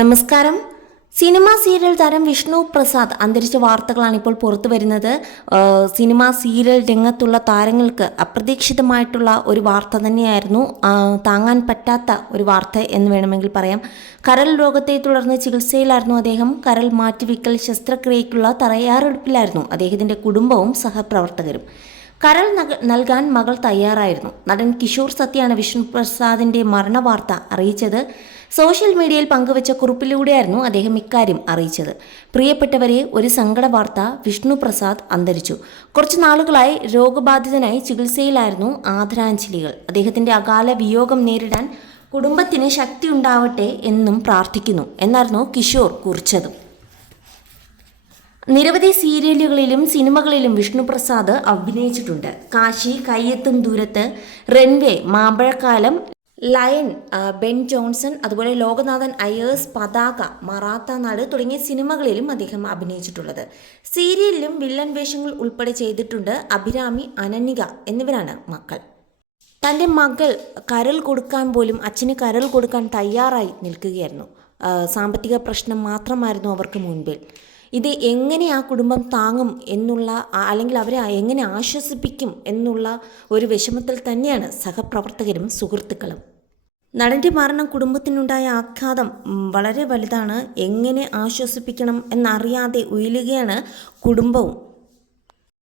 നമസ്കാരം. Cinema serial താരം വിഷ്ണു പ്രസാദ് അന്തരിച്ച വാർത്തകളാണ് ഇപ്പോൾ പുറത്തു വരുന്നത്. സിനിമ സീരിയൽ രംഗത്തുള്ള താരങ്ങൾക്ക് അപ്രതീക്ഷിതമായിട്ടുള്ള ഒരു വാർത്ത തന്നെയായിരുന്നു. താങ്ങാൻ പറ്റാത്ത ഒരു വാർത്ത എന്ന് വേണമെങ്കിൽ പറയാം. കരൾ രോഗത്തെ തുടർന്ന് ചികിത്സയിലായിരുന്നു അദ്ദേഹം. കരൾ മാറ്റിവെക്കൽ ശസ്ത്രക്രിയയ്ക്കുള്ള തയ്യാറെടുപ്പിലായിരുന്നു അദ്ദേഹത്തിൻ്റെ കുടുംബവും സഹപ്രവർത്തകരും. കരൾ നൽകാൻ മകൾ തയ്യാറായിരുന്നു. നടൻ കിഷോർ സത്യാണ് വിഷ്ണു പ്രസാദിൻ്റെ മരണവാർത്ത അറിയിച്ചത്. സോഷ്യൽ മീഡിയയിൽ പങ്കുവച്ച കുറിപ്പിലൂടെയായിരുന്നു അദ്ദേഹം ഇക്കാര്യം അറിയിച്ചത്. പ്രിയപ്പെട്ടവരെ, ഒരു സങ്കട വാർത്ത. വിഷ്ണു പ്രസാദ് അന്തരിച്ചു. കുറച്ചു നാളുകളായി രോഗബാധിതനായി ചികിത്സയിലായിരുന്നു. ആദരാഞ്ജലികൾ. അദ്ദേഹത്തിൻ്റെ അകാല വിയോഗം നേരിടാൻ കുടുംബത്തിന് ശക്തി ഉണ്ടാവട്ടെ എന്നും പ്രാർത്ഥിക്കുന്നു എന്നായിരുന്നു കിഷോർ കുറിച്ചത്. നിരവധി സീരിയലുകളിലും സിനിമകളിലും വിഷ്ണു പ്രസാദ് അഭിനയിച്ചിട്ടുണ്ട്. കാശി, കയ്യെത്തും ദൂരത്ത്, റൺവേ, മാമ്പഴക്കാലം, ലയൺ, ബെൻ ജോൺസൺ, അതുപോലെ ലോകനാഥൻ അയ്യേഴ്സ്, പതാക, മറാത്ത നാട് തുടങ്ങിയ സിനിമകളിലും അദ്ദേഹം അഭിനയിച്ചിട്ടുള്ളത്. സീരിയലിലും വില്ലൻ വേഷങ്ങൾ ഉൾപ്പെടെ ചെയ്തിട്ടുണ്ട്. അഭിരാമി, അനന്യക എന്നിവരാണ് മക്കൾ. തൻ്റെ മകൾ കരൾ കൊടുക്കാൻ പോലും അച്ഛന് കരൾ കൊടുക്കാൻ തയ്യാറായി നിൽക്കുകയായിരുന്നു. സാമ്പത്തിക പ്രശ്നം മാത്രമായിരുന്നു അവർക്ക് മുൻപിൽ. ഇത് എങ്ങനെ ആ കുടുംബം താങ്ങും എന്നുള്ള, അല്ലെങ്കിൽ അവരെ എങ്ങനെ ആശ്വസിപ്പിക്കും എന്നുള്ള ഒരു വിഷമത്തിൽ തന്നെയാണ് സഹപ്രവർത്തകരും സുഹൃത്തുക്കളും. നടൻ്റെ മരണം കുടുംബത്തിനുണ്ടായ ആഘാതം വളരെ വലുതാണ്. എങ്ങനെ ആശ്വസിപ്പിക്കണം എന്നറിയാതെ ഉയലുകയാണ് കുടുംബവും.